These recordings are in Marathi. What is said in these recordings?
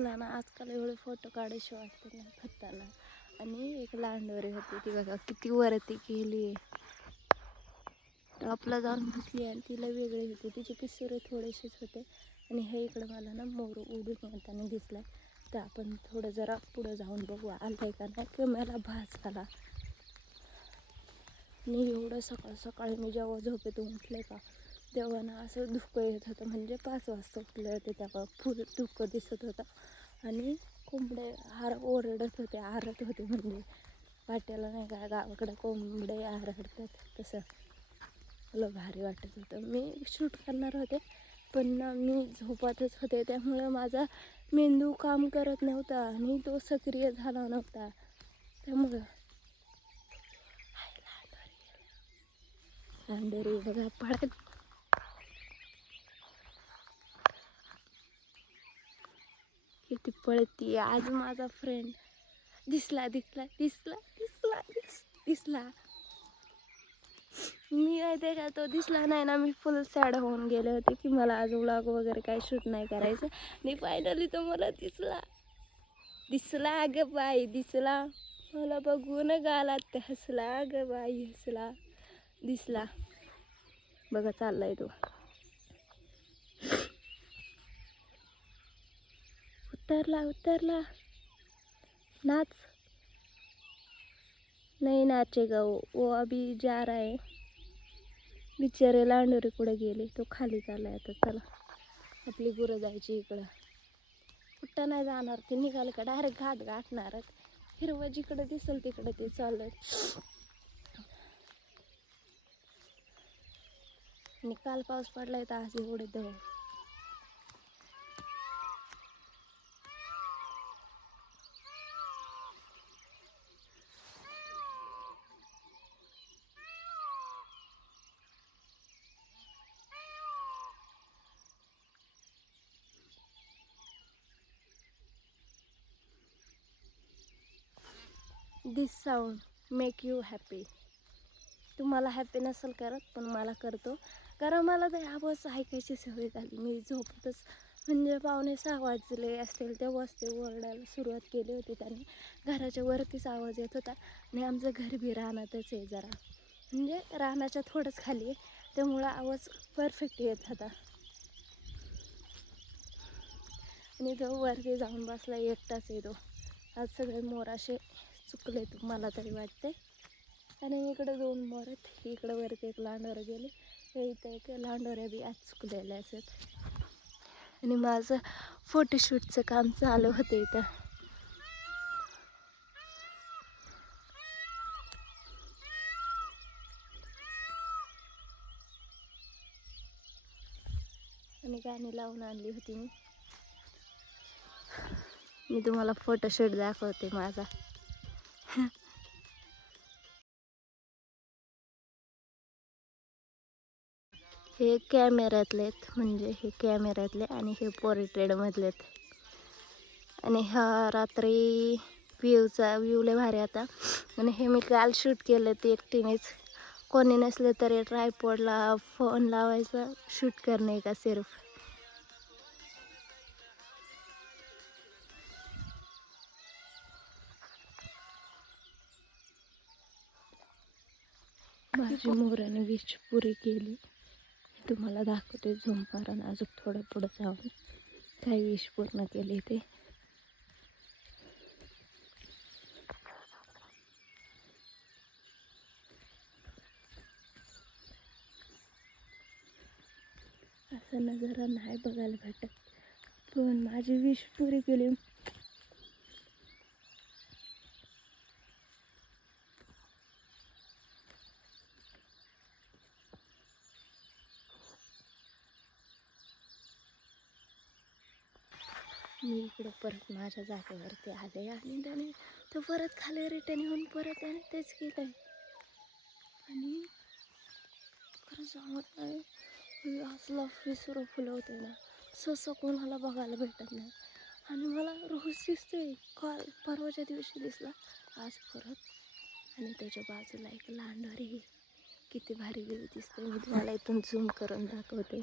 मला ना आजकाल एवढे फोटो काढायचे वाटते ना खतरनाक. आणि एक लांडोरी होती ती बघा किती वरती गेली, टॉपला जाऊन बसली आणि तिला वेगळी होती, तिचे पिसुरे थोडेसेच होते. आणि हे इकडं मला ना मोर उडून येताना दिसलाय, तर आपण थोडं जरा पुढं जाऊन बघू आलंय का नाही, किंवा मला भास झाला. आणि एवढं सकाळ सकाळी मी जेव्हा झोपेतून उठले का तेव्हा ना असं धुकं येत होतं, म्हणजे 5 वाजता उठले होते तेव्हा फुल धुकं दिसत होतं. आणि कोंबडे ओरडत होते, आरत होते, म्हणजे वाट्याला नाही का गावाकडे कोंबडे आरडतात तसं. मला भारी वाटत होतं. मी शूट करणार होते पण ना मी झोपातच होते, त्यामुळं माझा मेंदू काम करत नव्हता आणि तो सक्रिय झाला नव्हता. त्यामुळं लांडोरी बघा पळत, किती पळती. आज माझा फ्रेंड दिसला दिसला दिसला दिसला दिसला मी माहिती का, तो दिसला नाही ना, मी फुल सॅड होऊन गेले होते की मला आज व्लॉग वगैरे काही शूट नाही करायचं. आणि फायनली तो मला दिसला दिसला ग बाई, दिसला मला बघून गालात हसला ग बाई, हसला दिसला बघा. चाललाय तो, उतरला उतरला. नाच, नहीं नाचेगा वो अभी जा रहा है. बिचारे लांडोरी कुठे गेले, तो खाली चाललाय आता. चला आपली गुरं जायची इकडं. कुठं नाही जाणार, ते निघाले का डायरेक्ट घाट गाठणारच. हिरवं जिकडं दिसेल तिकडं ते चाललंय. आणि काल पाऊस पडलाय तर आज एवढे दव. दिस साऊंड मेक यू हॅपी. तुम्हाला हॅपी नसेल करत पण मला करतो, कारण मला ते आवाज ऐकायची सवय झाली. मी झोपतच म्हणजे 5:45 वाजले असतील तेव्हाच ते ओरडायला सुरुवात केली होती त्यांनी. घराच्या वरतीच आवाज येत होता आणि आमचं घर बी रानातच आहे जरा, म्हणजे रानाच्या थोडंच खाली आहे, त्यामुळं आवाज परफेक्ट येत होता. आणि तो वरती जाऊन बसला एकटाच येतो. आज सगळे मोर असे चुकले मला तरी वाटते. आणि इकडे 2 मोर आहेत, इकडे वरती एक लांडोरं गेले, इथं एक लांडोऱ्या बी आज चुकलेल्या असत. आणि माझं फोटोशूटचं काम चालू होतं इथं. आणि गाणी लावून आणली होती मी तुम्हाला फोटोशूट दाखवते माझा. हे कॅमेऱ्यातलेत, म्हणजे हे कॅमेऱ्यातले आणि हे पोर्ट्रेटमधलेत. आणि हा रात्री व्ह्यू लय भारी आता. आणि हे मी काल शूट केलं ते एकटीनेच, कोणी नसलं तरी ट्रायपॉडला फोन लावायचा, शूट करणे का सिर्फ. माझी मोराने विश पुरी केली. तुम्हाला दाखवते झूम मारून अजून थोडं पुढं जाऊन काय विश पूर्ण केली ते. असं नजारा नाही बघायला भेटत, पण माझी विश पुरी केली. मी इकडं परत माझ्या जागेवरती आले आणि त्याने तो परत खाली रिटर्न येऊन परत त्याने तेच केलं. आणि खरं सांगत नाही, असला विसरू फुलवते ना ससं कोणाला बघायला भेटत नाही. आणि मला रोज दिसते, काल परवाच्या दिवशी दिसला, आज परत. आणि त्याच्या बाजूला एक लांडोरी, किती भारी व्ह्यू दिसते. मी तुम्हाला इथून झूम करून दाखवते.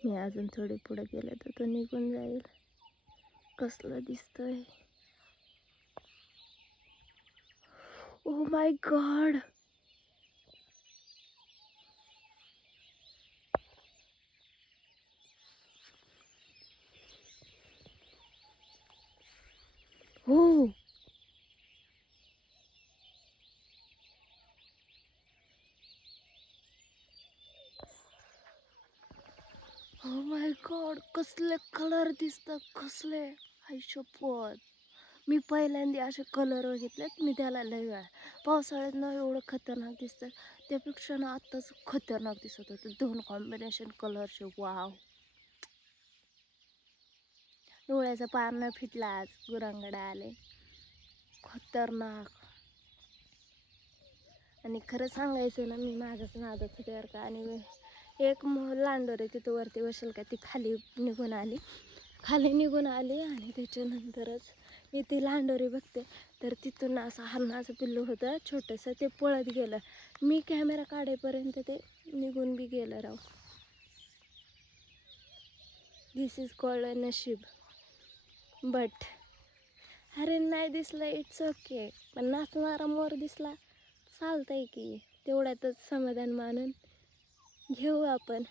मी अजून थोडी पुढे गेले तर तो निघून जाईल. कसलं दिसतंय. Oh my God. हो ओ माय गॉड, कसले कलर दिसतात, कसले. आयुष्यपत मी पहिल्यांदा असे कलर बघितलेत. मी त्याला लय वेळा पावसाळ्यात ना एवढं खतरनाक दिसतं, त्यापेक्षा ना आत्ताच खतरनाक दिसत होतं. दोन कॉम्बिनेशन कलरचे. वाव. डोळ्याचा पार न फिटला आज. गुरांगडे आले खतरनाक. आणि खरं सांगायचं ना, मी माझ्याच नादात होते बरं का. आणि एक लांडोर आहे तिथं वरती बसेल का, ती खाली निघून आली आणि त्याच्यानंतरच मी ती लांडोरी बघते तर तिथून असं हरणाचं पिल्लू होतं छोटंसं, ते पळत गेलं. मी कॅमेरा काढेपर्यंत ते निघून बी गेलं राव. दिस इज कॉल्ड नशीब. बट अरे नाही दिसलं इट्स ओके. पण नाचणारा मोर दिसला चालतंय की, तेवढ्यातच समाधान मानून घेऊ आपण.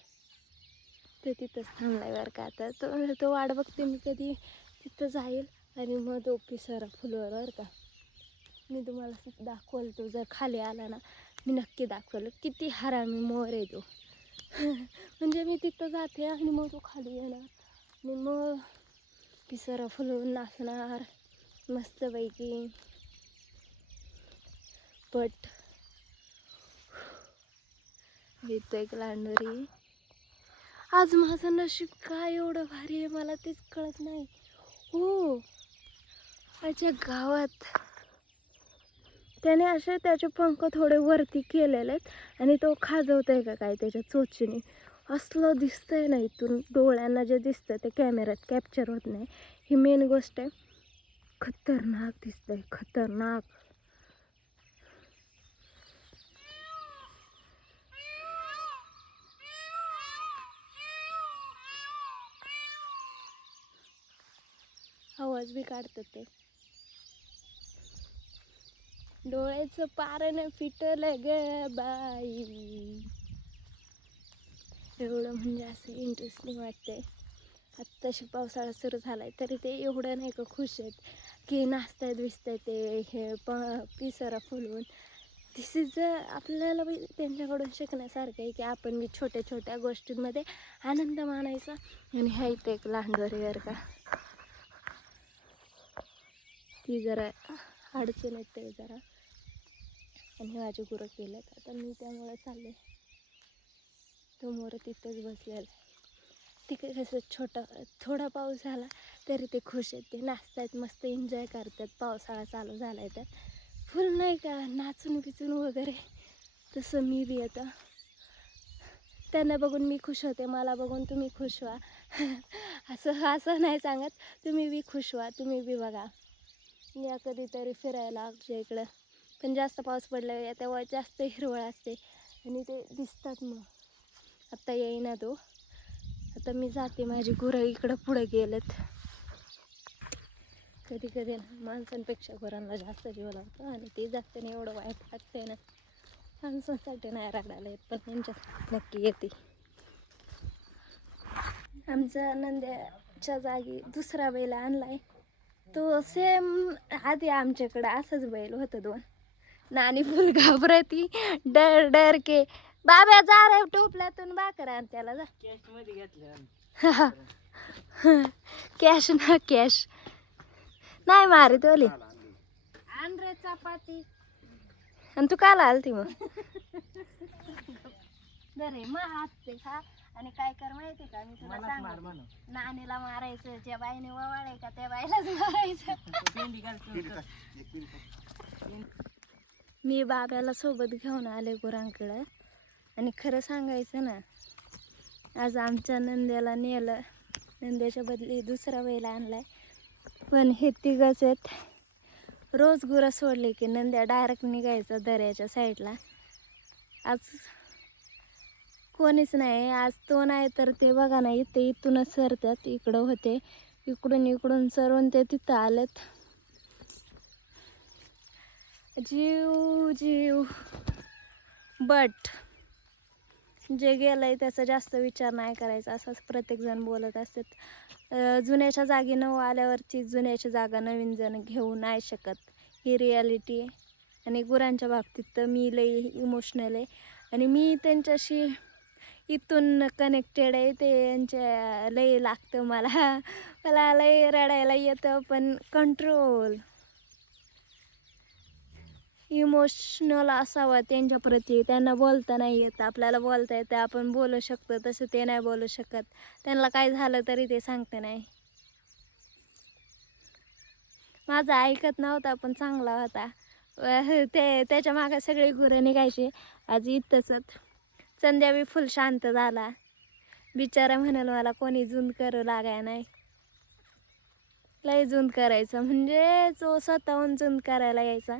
ते तिथंच थांबलाय बरं का. आता तो वाट बघते मी कधी तिथं जाईल आणि मग तो पिसारा फुलवर बरं का. मी तुम्हाला दाखवलं, तो जर खाली आला ना मी नक्की दाखवलं किती हरामी मोर आहे तो. म्हणजे मी तिथं जाते आणि मग तो खाली येणार आणि मग पिसारा फुलवून नाचणार मस्तपैकी. बट येतो एक लांडोरी. आज माझं नशीब काय एवढं भारी आहे मला तेच कळत नाही. हो, माझ्या गावात त्याने असे त्याचे पंख थोडे वरती केलेले आहेत आणि तो खाजवतोय का काय त्याच्या चोचीने. असलं दिसतंय ना, इथून डोळ्यांना जे दिसतं ते कॅमेऱ्यात कॅप्चर होत नाही. ही मेन गोष्ट आहे. खतरनाक दिसतंय, खतरनाक. आवाज बी काढतात ते. डोळ्याचं पारण फिटलं ग बाई. एवढं म्हणजे असं इंटरेस्टिंग वाटतंय. आत्ताशी पावसाळा सुरू झालाय तरी ते एवढं नाही का खुश आहेत की नाचतायत बिसतायत ते हे पिसारा फुलवून. दिस इज आपल्याला बी त्यांच्याकडून शिकण्यासारखं आहे की आपण बी छोट्या छोट्या गोष्टींमध्ये आनंद मानायचा. आणि ह्या इथे एक लांडोरीवर का ती जरा अडचण येते जरा. आणि माझी गुरं केलं आता मी त्यामुळे चालले. तो मोर तिथंच बसलेला. तिकडे कसं थोडा पाऊस झाला तरी ते खुश आहेत, ते नाचतात, मस्त एन्जॉय करतात. पावसाळा चालू झाला आहे तर फुल नाही का नाचून बिचून वगैरे. तसं मी बी आता त्यांना बघून मी खुश होते, मला बघून तुम्ही खुश व्हा. असं नाही सांगत, तुम्ही बी खुश व्हा, तुम्ही बी बघा. या कधीतरी फिरायला आमच्या इकडं. पण जास्त पाऊस पडला तेव्हा जास्त हिरवळ असते आणि ते दिसतात. मग आत्ता येईना तो. आता मी जाते, माझी गुरं इकडं पुढे गेलेत. कधी कधी माणसांपेक्षा गुरांना जास्त जीव लावतो आणि ते जाताना एवढं वाईट वाटतंय ना. माणसांसाठी नाही रडायला येत पण त्यांच्यासाठी नक्की येते. आमचा नंद्याच्या जागी दुसरा बैल आणलाय. तो सेम आधी आमच्याकडं असंच बैल होतं दोन. नानी फुल घाबरती डर डर के. बाब्या जा रे टोपल्यातून भाकर आण त्याला जा. कॅश ना कॅश नाही मारित ओली. आण रे चपाती. आणि तू काला आलती मग. दरे मग हात खा. आणि काय कर माहिती का, मी तुला सांग, नानीला मारायचं, ज्या बाईने ववाळाय का त्या बाईलाच मारायचं. मी बाब्याला सोबत घेऊन आले गुरांकडं. आणि खरं सांगायचं ना, आज आमच्या नंद्याला नेलं. नंद्याच्या बदली दुसरा बैल आणलाय. पण हे तिघच आहेत. रोज गुरं सोडले की नंद्या डायरेक्ट निघायचं दऱ्याच्या साईडला. आज कोणीच नाही आज. तो नाही तर ते बघा ना इथे इथूनच सरतात, इकडं होते, इकडून सरून ते तिथं आलेत. जीव जीव. बट जे गेलंय त्याचा जास्त विचार नाही करायचा, असंच प्रत्येकजण बोलत असतात. जुन्याच्या जागी नऊ आल्यावरची जुन्याची जागा नवीन जण घेऊ नाही शकत, ही रियालिटी आहे. आणि गुरांच्या बाबतीत तर मी लई इमोशनल आहे आणि मी त्यांच्याशी इथून कनेक्टेड आहे. त्यांच्या लई लागतं मला. मला लई रडायला येतं, पण कंट्रोल. इमोशनल असावा त्यांच्याप्रती. त्यांना बोलता नाही येत, आपल्याला बोलता येतं, आपण बोलू शकतो, तसं ते नाही बोलू शकत. त्यांना काय झालं तरी ते सांगते नाही. माझा ऐकत नव्हता पण चांगला होता. त्याच्या मागे सगळी गुरं निघायची. आज इथंच संध्या बी फुल शांत झाला. बिचारा म्हणाल मला कोणी जुंद करू लागाय नाही. लय जुंद करायचा, म्हणजे जो स्वतःहून जुंद करायला यायचा.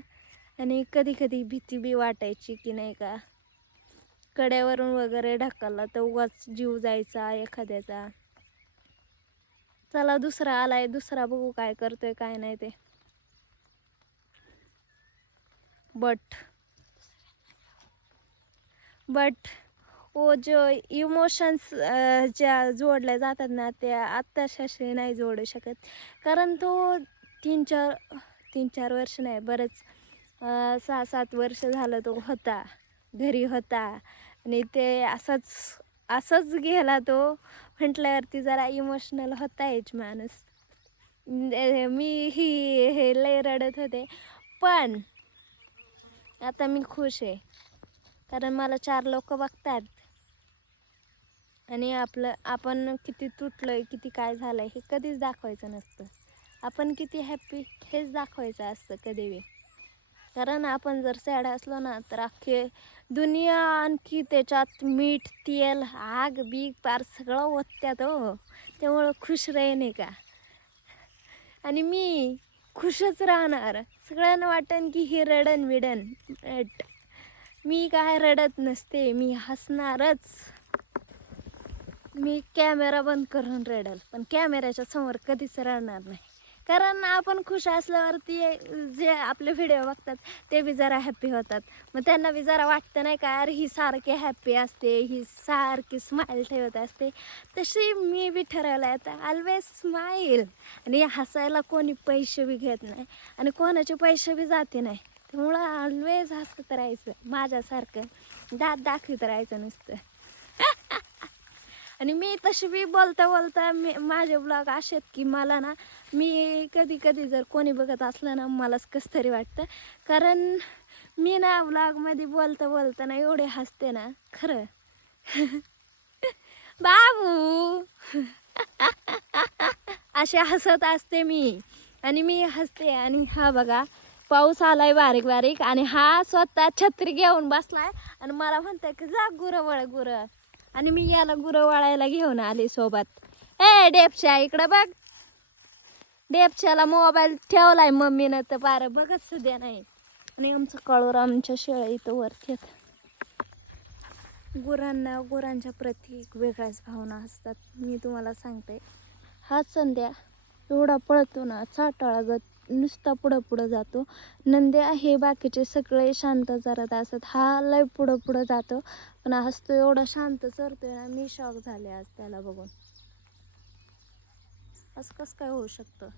आणि कधी कधी भीती बी वाटायची की नाही का, कड्यावरून वगैरे ढकलला तर उगाच जीव जायचा एखाद्याचा. चला दुसरा आलाय, दुसरा बघू काय करतोय काय नाही ते. बट वो जो इमोशन्स ज्या जोडल्या जातात ना, त्या आत्ताशाशी नाही जोडू शकत. कारण तो तीन चार वर्ष नाही, बरंच 6-7 वर्ष झालं तो होता, घरी होता. आणि ते असंच गेला तो म्हटल्यावरती जरा इमोशनल होतायच माणूस. मी हे लय रडत होते, पण आता मी खुश आहे. कारण मला 4 लोक बघतात आणि आपण किती तुटलोय, किती काय झालंय हे कधीच दाखवायचं नसतं. आपण किती हॅप्पी हेच दाखवायचं असतं कधी बी. कारण आपण जर सॅड असलो ना तर अख्खे दुनिया आणखी त्याच्यात मीठ तेल आग बीग पार सगळं ओतत्यात हो. त्यामुळं खुश राहीन का. आणि मी खुशच राहणार. सगळ्यांना वाटन की ही रडन विडन, बट मी काय रडत नसते, मी हसणारच. मी कॅमेरा बंद करून रडल, पण कॅमेऱ्याच्या समोर कधीच रडणार नाही. कारण आपण खुश असल्यावरती जे आपले व्हिडिओ बघतात ते बी जरा हॅप्पी होतात. मग त्यांना बी जरा वाटतं नाही का, अरे ही सारखी हॅप्पी असते, ही सारखी स्माईल ठेवत असते. तशी मी बी ठरवलं आहे आता ऑलवेज स्माईल. आणि हसायला कोणी पैसे बी घेत नाही आणि कोणाचे पैसे बी जाते नाही. त्यामुळं ऑलवेज हसत राहायचं, माझ्यासारखं दात दाखवत राहायचं नुसतं. आणि मी तशी बी बोलता माझे ब्लॉग असे आहेत की मला ना, मी कधी जर कोणी बघत असलं ना मलाच कसं तरी वाटतं. कारण मी ना ब्लॉगमध्ये बोलता ना एवढे हसते ना खरं. बाबू असे हसत असते मी. आणि मी हसते. आणि हा बघा पाऊस आलाय बारीक बारीक आणि हा स्वतः छत्री घेऊन बसलाय आणि मला म्हणताय की जा गुरं. आणि मी याला गुरं वळायला घेऊन आले सोबत. डेपच्या इकडं बघ. डेपच्याला मोबाईल ठेवलाय मम्मीनं तर पार बघत सध्या नाही. आणि आमचं कळूर आमच्या शेळ्या इथं वरती. गुरांच्या प्रती एक वेगळ्याच भावना असतात. मी तुम्हाला सांगते, हा संध्या एवढा पळतो ना चाटाळागत, नुसता पुढं जातो. नंद्या हे बाकीचे सगळे शांत चरत असतात, हा लय पुढं जातो. पण हसतो एवढा शांत चरतोय ना, मी शॉक झाले आज त्याला बघून. असं कसं काय होऊ शकतं.